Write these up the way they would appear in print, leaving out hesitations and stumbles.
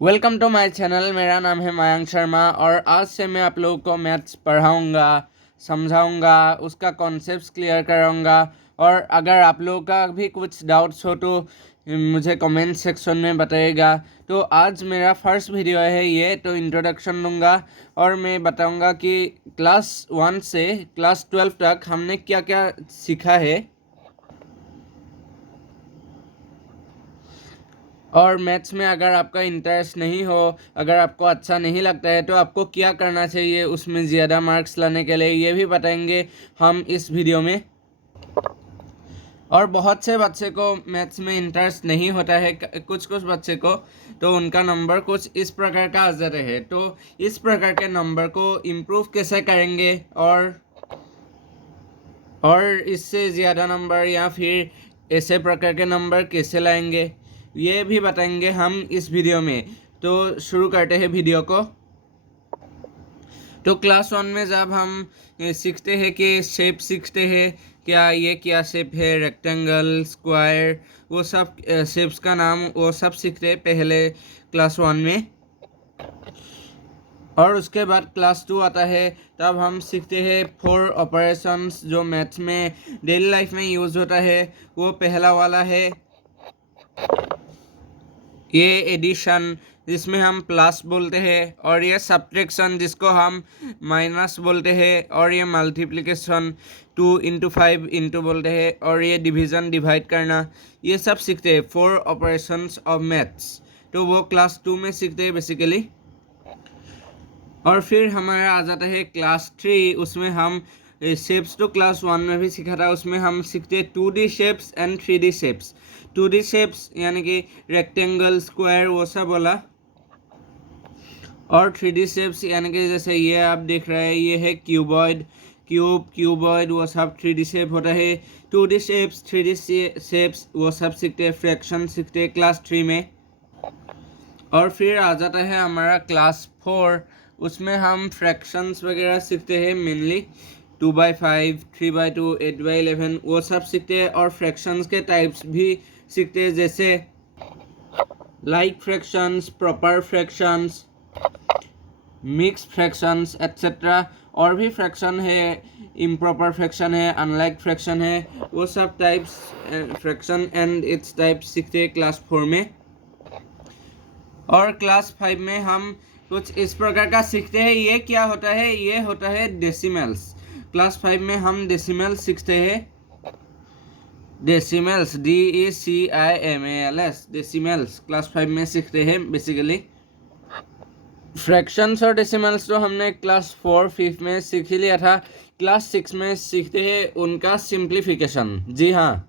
Welcome to my channel. मेरा नाम है मयंक शर्मा और आज से मैं आप लोगों को मैथ्स पढ़ाऊँगा, समझाऊँगा, उसका कॉन्सेप्ट्स क्लियर कराऊँगा। और अगर आप लोगों का भी कुछ डाउट्स हो तो मुझे कमेंट सेक्शन में बताइएगा। तो आज मेरा फर्स्ट वीडियो है ये, तो इंट्रोडक्शन दूंगा और मैं बताऊँगा कि क्लास 1 से क्लास 12 तक हमने क्या क्या सीखा है और मैथ्स में अगर आपका इंटरेस्ट नहीं हो, अगर आपको अच्छा नहीं लगता है तो आपको क्या करना चाहिए उसमें ज़्यादा मार्क्स लाने के लिए, ये भी बताएंगे हम इस वीडियो में। और बहुत से बच्चे को मैथ्स में इंटरेस्ट नहीं होता है, कुछ कुछ बच्चे को, तो उनका नंबर कुछ इस प्रकार का आ जाता है। तो इस प्रकार के नंबर को इम्प्रूव कैसे करेंगे और इससे ज़्यादा नंबर या फिर ऐसे प्रकार के नंबर कैसे लाएंगे, ये भी बताएंगे हम इस वीडियो में। तो शुरू करते हैं वीडियो को। तो क्लास 1 में जब हम सीखते हैं कि शेप सीखते हैं, ये क्या शेप है, रेक्टेंगल, स्क्वायर, वो सब शेप्स का नाम वो सब सीखते हैं पहले क्लास 1 में। और उसके बाद क्लास 2 आता है, तब हम सीखते हैं 4 ऑपरेशंस जो मैथ्स में डेली लाइफ में यूज़ होता है। वो पहला वाला है ये एडिशन, जिसमें हम प्लस बोलते हैं, और ये सब्ट्रैक्शन जिसको हम माइनस बोलते हैं, और ये मल्टीप्लिकेशन 2 × 5 बोलते हैं, और ये डिवीज़न डिवाइड करना, ये सब सीखते हैं 4 ऑपरेशंस ऑफ मैथ्स। तो वो क्लास 2 में सीखते हैं बेसिकली। और फिर हमारा आ जाता है क्लास 3, उसमें हम शेप्स तो क्लास 1 में भी सीखा था, उसमें हम सीखते 2D shapes and 3D shapes. 2D shapes यानी कि रेक्टेंगल, स्क्वायर, वो सब वाला, और 3D शेप्स यानी कि जैसे ये आप देख रहे हैं, ये है क्यूबॉइड, क्यूबॉइड, वो सब 3D शेप होता है। 2D शेप्स, 3D शेप्स वो सब सीखते हैं, फ्रैक्शन सीखते हैं क्लास 3 में। और फिर आ जाता है हमारा क्लास 4, उसमें हम फ्रैक्शंस वगैरह सीखते हैं, मेनली 2/5, 3/2, 8/11 वो सब सीखते हैं। और फ्रैक्शंस के टाइप्स भी सीखते हैं, जैसे like fractions, proper fractions, mix fractions etcetera. और भी फ्रैक्शन है, इम्प्रॉपर फ्रैक्शन है, अनलाइक फ्रैक्शन है, वो सब types fraction and its types सीखते हैं क्लास 4 में। और क्लास 5 में हम कुछ इस प्रकार का सीखते हैं, ये क्या होता है, ये होता है डेसिमल्स। क्लास 5 में हम डेसिमल्स सीखते हैं, डेसिमल्स, DECIMALS, डेसिमल्स क्लास 5 में सीखते हैं बेसिकली। फ्रैक्शंस और डेसिमल्स तो हमने क्लास 4, 5 में सीख ही लिया था। क्लास 6 में सीखते हैं उनका सिंप्लीफिकेशन। जी हाँ,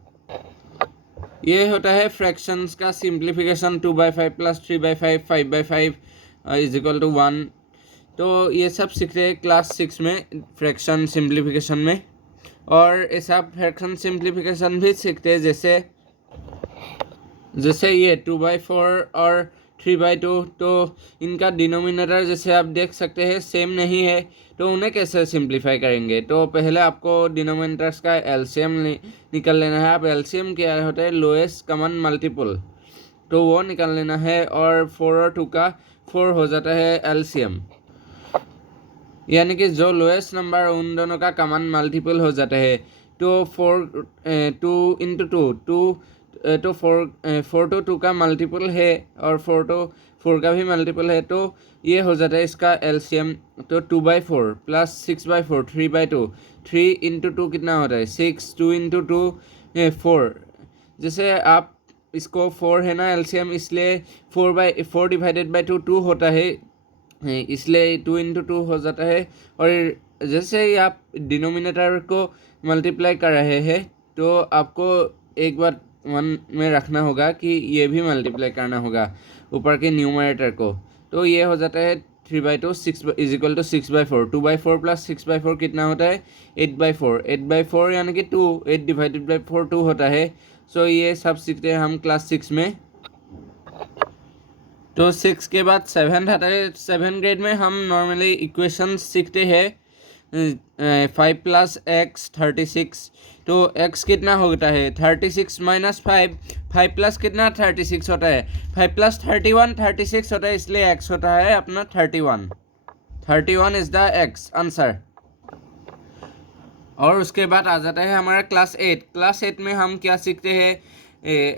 ये होता है फ्रैक्शंस का सिंप्लीफिकेशन, 2/5 + 3/5, 5/5 = 1। तो ये सब सीखते हैं क्लास 6 में फ्रैक्शन सिंप्लीफिकेशन में। और ऐसा फ्रैक्शन सिंप्लीफिकेशन भी सीखते हैं, जैसे ये 2/4 और 3/2, तो इनका डिनोमिनेटर जैसे आप देख सकते हैं सेम नहीं है, तो उन्हें कैसे सिंप्लीफाई करेंगे। तो पहले आपको डिनोमिनेटर्स का एलसीएम निकल लेना है। अब एलसीएम क्या होता है, लोएस्ट कॉमन मल्टीपल, तो वो निकाल लेना है। और 4 और 2 का 4 हो जाता है एलसीएम, यानी कि जो लोएस्ट नंबर उन दोनों का कॉमन मल्टीपल हो जाता है। तो 2 × 2 तो 4 to 2 का मल्टीपल है, और 4 to 4 का भी मल्टीपल है, तो ये हो जाता है इसका एलसीएम। तो 2/4 + 6/4, 3/2, 3 × 2 कितना होता है 6, 2 × 2 4। जैसे आप इसको 4 है ना एलसीएम, इसलिए 4/4 / 2 2 होता है, इसलिए 2 × 2 हो जाता है। और जैसे ही आप डिनोमिनेटर को मल्टीप्लाई कर रहे हैं, तो आपको एक बार मन में रखना होगा कि ये भी मल्टीप्लाई करना होगा ऊपर के न्यूमरेटर को। तो ये हो जाता है 3/2, 6 = 6/4, 2/4 + 6/4 कितना होता है 8/4, 8/4 यानी कि 2, 8/4 2 होता है। सो ये सब सीखते हैं हम क्लास 6 में। तो 6 के बाद 7 आता है। 7 ग्रेड में हम नॉर्मली इक्वेशंस सीखते हैं, 5 प्लस एक्स 36। तो x कितना होता है 36 माइनस 5। 5 प्लस कितना 36 होता है, 5 प्लस 31 36 होता है, इसलिए x होता है अपना 31। 31 इज द x आंसर। और उसके बाद आ जाता है हमारा क्लास 8। क्लास 8 में हम क्या सीखते हैं,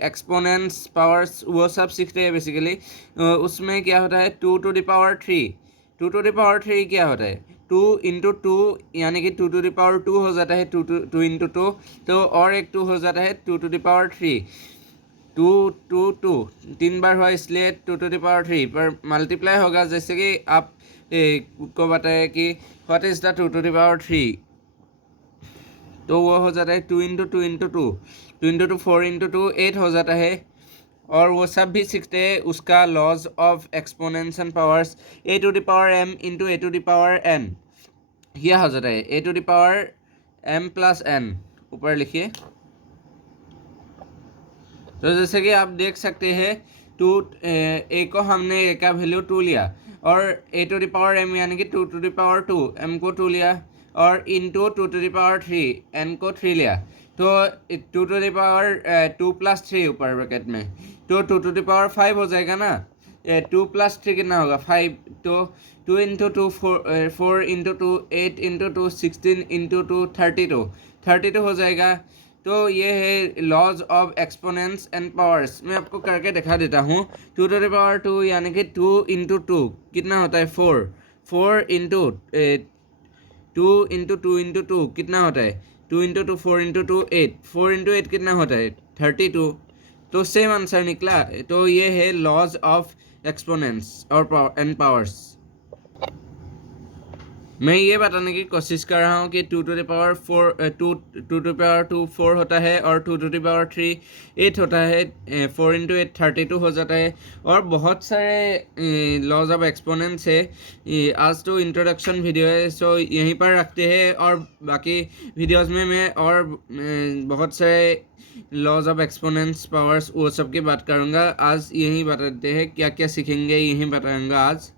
एक्सपोनेंट्स पावर्स वो सब सीखते हैं बेसिकली। उसमें क्या होता है 2 to the power 3। 2 to the power 3 क्या होता है 2 इंटू 2, यानी कि 2 टू द पावर 2 हो जाता है, 2 इंटू 2। तो और एक 2 हो जाता है 2 टू द पावर 3। 2 2 2 3 बार हुआ, इसलिए 2 टू द पावर 3 पर मल्टीप्लाई होगा। जैसे कि आप को बताया कि what is the 2 to the power 3, तो वो हो जाता है 2 इंटू 2 इंटू 2, 2 इंटू 2 4 इंटू 2 8 हो जाता है। और वो सब भी सीखते हैं उसका laws of exponents and powers. A to the power m into a to the power n, यह हो जाता है a to the power m plus n, ऊपर लिखिए। तो जैसे कि आप देख सकते हैं ए को हमने ए का वैल्यू 2 लिया, और ए टू द पावर एम यानी कि 2 टू द पावर 2, एम को 2 लिया, और into 2 to the power 3, n को 3 लिया। तो 2 टू द पावर 2 प्लस 3 ऊपर ब्रैकेट में, तो 2 टू द पावर 5 हो जाएगा ना। 2 प्लस 3 कितना होगा 5, तो 2 इंटू 2 4 इंटू 2 8 इंटू 2 16 इंटू 2 32 हो जाएगा। तो ये है laws of exponents and powers. मैं आपको करके दिखा देता हूँ। 2 टू द पावर 2 यानी कि 2 इंटू 2 कितना होता है 4, 4 इंटू 2 इंटू 2 इंटू 2 कितना होता है 2 इंटू 2 4 इंटू 2 8, 4 इंटू 8 कितना होता है 32। तो सेम आंसर निकला। तो ये है लॉज ऑफ एक्सपोनेंट्स और एंड पावर्स। मैं ये बताने की कोशिश कर रहा हूँ कि 2 to the power 4 2 to the power 2 4 होता है, और 2 टू द पावर 3 8 होता है। 4 इंटू 8 32 हो जाता है। और बहुत सारे लॉज ऑफ एक्सपोनेंट्स है। आज तो इंट्रोडक्शन वीडियो है, सो यहीं पर रखते हैं, और बाकी वीडियोस में मैं और बहुत सारे लॉज ऑफ एक्सपोनेंट्स पावर्स वो सब की बात करूँगा। आज यहीं बताते हैं क्या क्या सीखेंगे, यहीं बताऊँगा आज।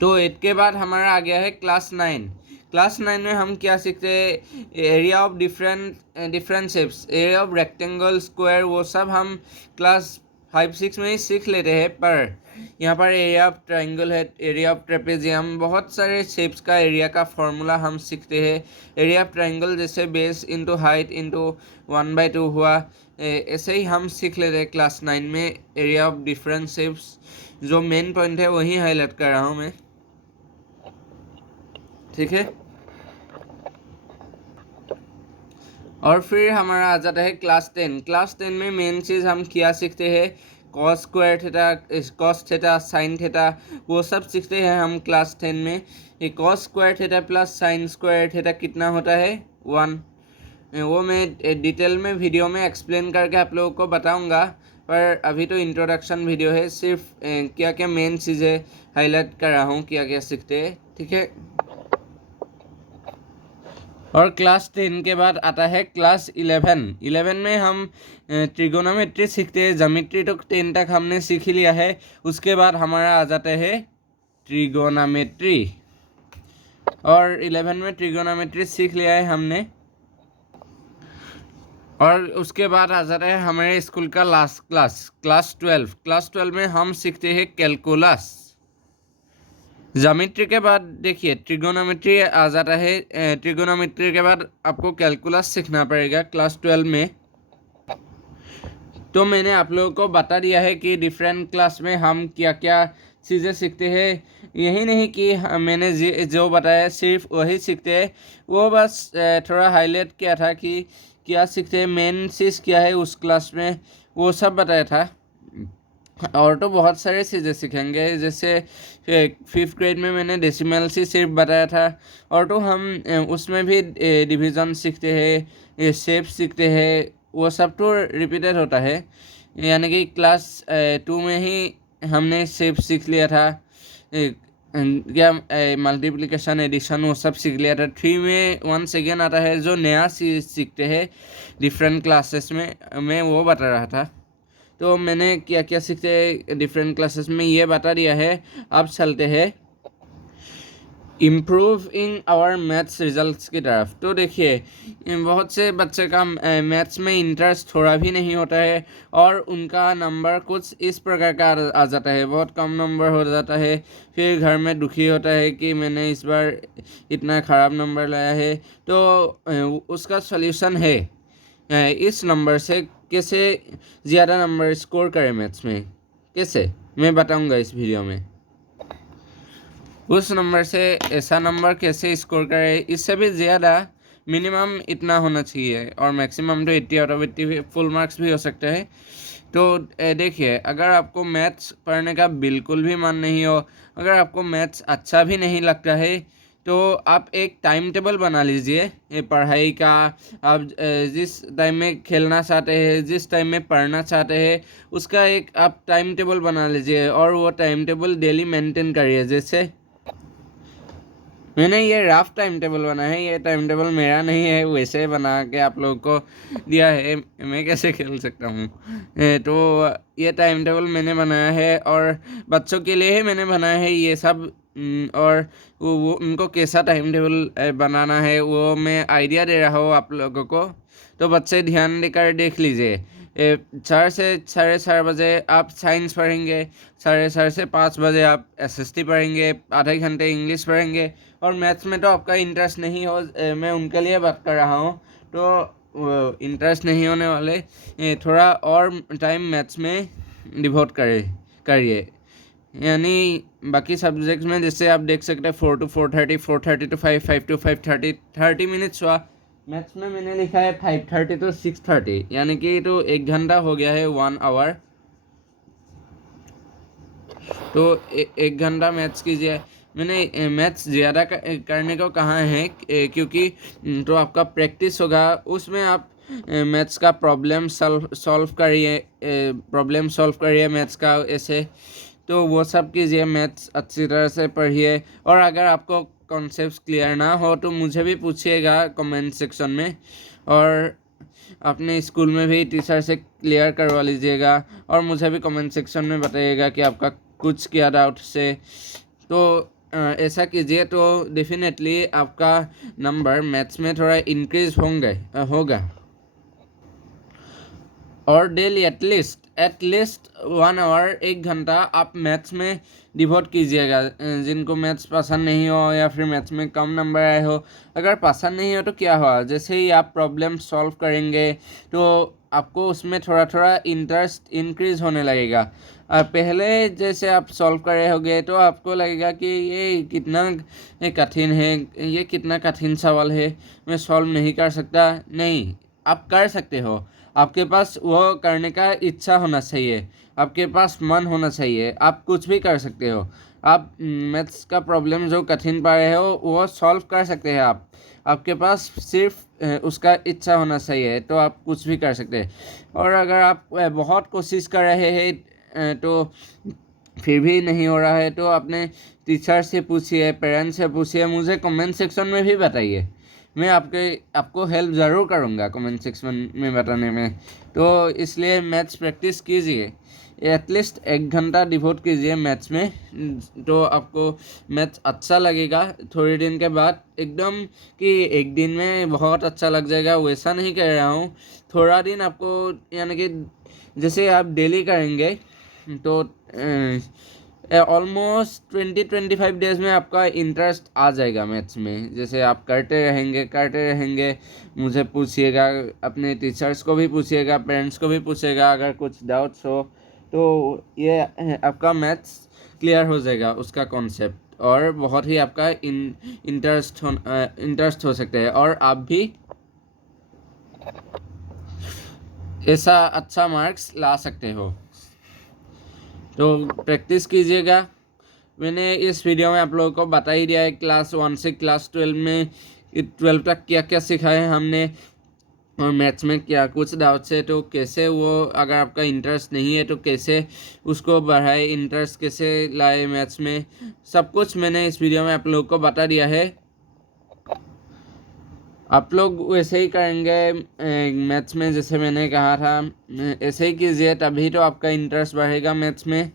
तो 8 के बाद हमारा आ गया है क्लास 9। क्लास 9 में हम क्या सीखते हैं, area of different shapes, area of rectangle square, वो सब हम क्लास 5-6 में ही सीख लेते हैं। पर यहाँ पर एरिया ऑफ ट्रायंगल है, एरिया ऑफ ट्रेपेजियम, बहुत सारे शेप्स का एरिया का फॉर्मूला हम सीखते हैं। एरिया ऑफ ट्रायंगल जैसे बेस इंटू हाइट इंटू 1/2 हुआ, ऐसे ही हम सीख लेते हैं क्लास 9 में एरिया ऑफ डिफरेंट शेप्स। जो मेन पॉइंट है वही हाईलाइट कर रहा हूँ मैं, ठीक है। और फिर हमारा आ जाता है क्लास 10। क्लास 10 में मेन चीज़ हम क्या सीखते हैं, cos square theta, cos theta, sine theta, वो सब सीखते हैं हम क्लास 10 में। ये cos square theta plus sine square theta कितना होता है 1। वो मैं डिटेल में वीडियो में एक्सप्लेन करके आप लोगों को बताऊंगा, पर अभी तो इंट्रोडक्शन वीडियो है, सिर्फ क्या क्या मेन चीज़ें हाईलाइट कर रहा हूँ, क्या क्या सीखते हैं, ठीक है। और क्लास 10 के बाद आता है क्लास 11। 11 में हम ट्रिगोनोमेट्री सीखते हैं। ज्योमेट्री तो 10 तक हमने सीख ही लिया है। उसके बाद हमारा आ जाता है ट्रिगोनोमेट्री, और 11 में ट्रिगोनोमेट्री सीख लिया है हमने। और उसके बाद आ जाता है हमारे स्कूल का लास्ट क्लास, क्लास 12। क्लास 12 में हम सीखते हैं कैलकुलस। ज्योमेट्री के बाद देखिए ट्रिगोनोमेट्री आ जाता है। ट्रिगोनोमेट्री के बाद आपको कैलकुलस सीखना पड़ेगा क्लास 12 में। तो मैंने आप लोगों को बता दिया है कि डिफरेंट क्लास में हम क्या क्या चीज़ें सीखते हैं। यही नहीं कि मैंने जो बताया सिर्फ वही सीखते हैं, वो बस थोड़ा हाईलाइट किया था कि क्या सीखते हैं, मेन चीज़ क्या है उस क्लास में, वो सब बताया था। और तो बहुत सारे चीज़ें सीखेंगे, जैसे 5th ग्रेड में मैंने डेसिमल से सिर्फ बताया था। और तो हम उसमें भी डिवीज़न सीखते हैं, शेप सीखते हैं, वो सब तो रिपीटेड होता है। यानी कि क्लास 2 में ही हमने शेप सीख लिया था, क्या मल्टीप्लिकेशन एडिशन वो सब सीख लिया था। 3 में वंस अगेन आता है जो नया चीज़ सीखते हैं डिफरेंट क्लासेस में, मैं वो बता रहा था। तो मैंने क्या क्या सीखते हैं डिफरेंट क्लासेस में ये बता दिया है। अब चलते हैं improve in our maths results की तरफ। तो देखिए, बहुत से बच्चे का मैथ्स में इंटरेस्ट थोड़ा भी नहीं होता है और उनका नंबर कुछ इस प्रकार का आ जाता है, बहुत कम नंबर हो जाता है। फिर घर में दुखी होता है कि मैंने इस बार इतना ख़राब नंबर लाया है। तो उसका सल्यूशन है इस नंबर से कैसे ज़्यादा नंबर स्कोर करें मैथ्स में, कैसे मैं बताऊंगा इस वीडियो में। उस नंबर से ऐसा नंबर कैसे स्कोर करें, इससे भी ज़्यादा मिनिमम इतना होना चाहिए और मैक्सिमम तो 80 आउट ऑफ 80 फुल मार्क्स भी हो सकते हैं। तो देखिए, अगर आपको मैथ्स पढ़ने का बिल्कुल भी मन नहीं हो, अगर आपको मैथ्स अच्छा भी नहीं लगता है, तो आप एक टाइम टेबल बना लीजिए पढ़ाई का। आप जिस टाइम में खेलना चाहते हैं, जिस टाइम में पढ़ना चाहते हैं, उसका एक आप टाइम टेबल बना लीजिए और वो टाइम टेबल डेली मेंटेन करिए। जैसे मैंने ये रफ टाइम टेबल बना है, ये टाइम टेबल मेरा नहीं है, वैसे बना के आप लोगों को दिया है, मैं कैसे खेल सकता हूँ। तो ये टाइम टेबल मैंने बनाया है और बच्चों के लिए ही मैंने बनाया है ये सब। और वो उनको कैसा टाइम टेबल बनाना है वो मैं आइडिया दे रहा हूँ आप लोगों को। तो बच्चे ध्यान देकर देख लीजिए। 4 से 4:30 बजे आप साइंस पढ़ेंगे, 4:30 से 5 बजे आप एसएसटी पढ़ेंगे, आधे घंटे इंग्लिश पढ़ेंगे। और मैथ्स में तो आपका इंटरेस्ट नहीं हो, मैं उनके लिए बात कर रहा हूँ। तो इंटरेस्ट नहीं होने वाले थोड़ा और टाइम मैथ्स में डिवोट करिए। यानी बाकी सब्जेक्ट्स में जैसे आप देख सकते हैं 4 to 4:30, 4:30 to 5, 5 to 5:30, 30 मिनट्स हुआ। मैथ्स में मैंने लिखा है 5:30 to 6:30, यानी कि तो 1 घंटा हो गया है, 1 आवर। तो 1 घंटा मैथ्स कीजिए। मैंने मैथ्स ज़्यादा करने को कहा है क्योंकि तो आपका प्रैक्टिस होगा उसमें। आप मैथ्स का प्रॉब्लम सॉल्व करिए मैथ्स का ऐसे। तो वो सब कीजिए, मैथ्स अच्छी तरह से पढ़िए। और अगर आपको कॉन्सेप्ट्स क्लियर ना हो तो मुझे भी पूछिएगा कमेंट सेक्शन में, और अपने स्कूल में भी टीचर से क्लियर करवा लीजिएगा। और मुझे भी कमेंट सेक्शन में बताइएगा कि आपका कुछ क्या डाउट से। तो ऐसा कीजिए तो डेफिनेटली आपका नंबर मैथ्स में थोड़ा इंक्रीज होगा। और डेली एटलीस्ट 1 आवर, 1 घंटा आप मैथ्स में डिवोट कीजिएगा। जिनको मैथ्स पसंद नहीं हो या फिर मैथ्स में कम नंबर आए हो, अगर पसंद नहीं हो तो क्या हुआ, जैसे ही आप प्रॉब्लम सॉल्व करेंगे तो आपको उसमें थोड़ा थोड़ा इंटरेस्ट इंक्रीज होने लगेगा। पहले जैसे आप सॉल्व कर रहे होगे तो आपको लगेगा कि ये कितना कठिन है, ये कितना कठिन सवाल है, मैं सॉल्व नहीं कर सकता। नहीं, आप कर सकते हो। आपके पास वो करने का इच्छा होना चाहिए, आपके पास मन होना चाहिए, आप कुछ भी कर सकते हो। आप मैथ्स का प्रॉब्लम जो कठिन पा रहे हो वो सॉल्व कर सकते हैं आप। आपके पास सिर्फ उसका इच्छा होना चाहिए, तो आप कुछ भी कर सकते हैं। और अगर आप बहुत कोशिश कर रहे हैं तो फिर भी नहीं हो रहा है तो अपने टीचर से पूछिए, पेरेंट्स से पूछिए, मुझे कमेंट सेक्शन में भी बताइए। मैं आपको हेल्प ज़रूर करूँगा कमेंट सेक्शन में बताने में। तो इसलिए मैथ्स प्रैक्टिस कीजिए, एटलीस्ट 1 घंटा डिवोट कीजिए मैथ्स में। तो आपको मैथ्स अच्छा लगेगा थोड़े दिन के बाद, एकदम कि एक दिन में बहुत अच्छा लग जाएगा वैसा नहीं कह रहा हूँ। थोड़ा दिन आपको, यानी कि जैसे आप डेली करेंगे तो ऑलमोस्ट 20-25 डेज में आपका इंटरेस्ट आ जाएगा मैथ्स में। जैसे आप करते रहेंगे। मुझे पूछिएगा, अपने टीचर्स को भी पूछिएगा, पेरेंट्स को भी पूछिएगा, अगर कुछ डाउट्स हो तो ये आपका मैथ्स क्लियर हो जाएगा उसका कॉन्सेप्ट, और बहुत ही आपका इंटरेस्ट हो सकता है और आप भी ऐसा अच्छा मार्क्स ला सकते हो। तो प्रैक्टिस कीजिएगा। मैंने इस वीडियो में आप लोगों को बता ही दिया है क्लास 1 से क्लास 12 में 12 तक क्या क्या सिखाया है हमने, और मैथ्स में क्या कुछ डाउट्स है तो कैसे वो, अगर आपका इंटरेस्ट नहीं है तो कैसे उसको बढ़ाए, इंटरेस्ट कैसे लाए मैथ्स में, सब कुछ मैंने इस वीडियो में आप लोगों को बता दिया है। आप लोग वैसे ही करेंगे मैथ्स में, जैसे मैंने कहा था ऐसे ही कीजिए, तभी तो आपका इंटरेस्ट बढ़ेगा मैथ्स में।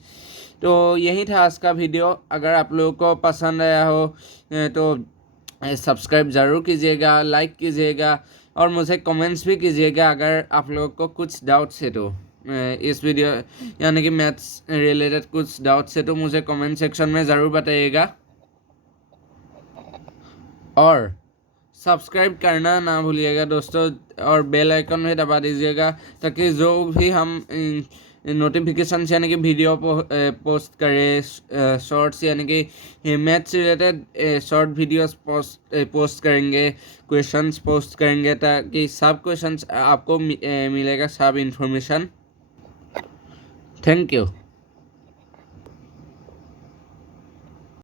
तो यही था आज का वीडियो। अगर आप लोगों को पसंद आया हो तो सब्सक्राइब ज़रूर कीजिएगा, लाइक कीजिएगा और मुझे कमेंट्स भी कीजिएगा अगर आप लोगों को कुछ डाउट्स है तो इस वीडियो यानी कि मैथ्स रिलेटेड कुछ डाउट्स है तो मुझे कमेंट सेक्शन में ज़रूर बताइएगा और सब्सक्राइब करना ना भूलिएगा दोस्तों और बेल आइकन भी दबा दीजिएगा ताकि जो भी हम नोटिफिकेशन यानी कि वीडियो पोस्ट करें शॉर्ट्स यानी कि maths related short videos post करेंगे, क्वेश्चंस पोस्ट करेंगे ताकि सब क्वेश्चंस आपको मिलेगा, सब इंफॉर्मेशन। Thank you.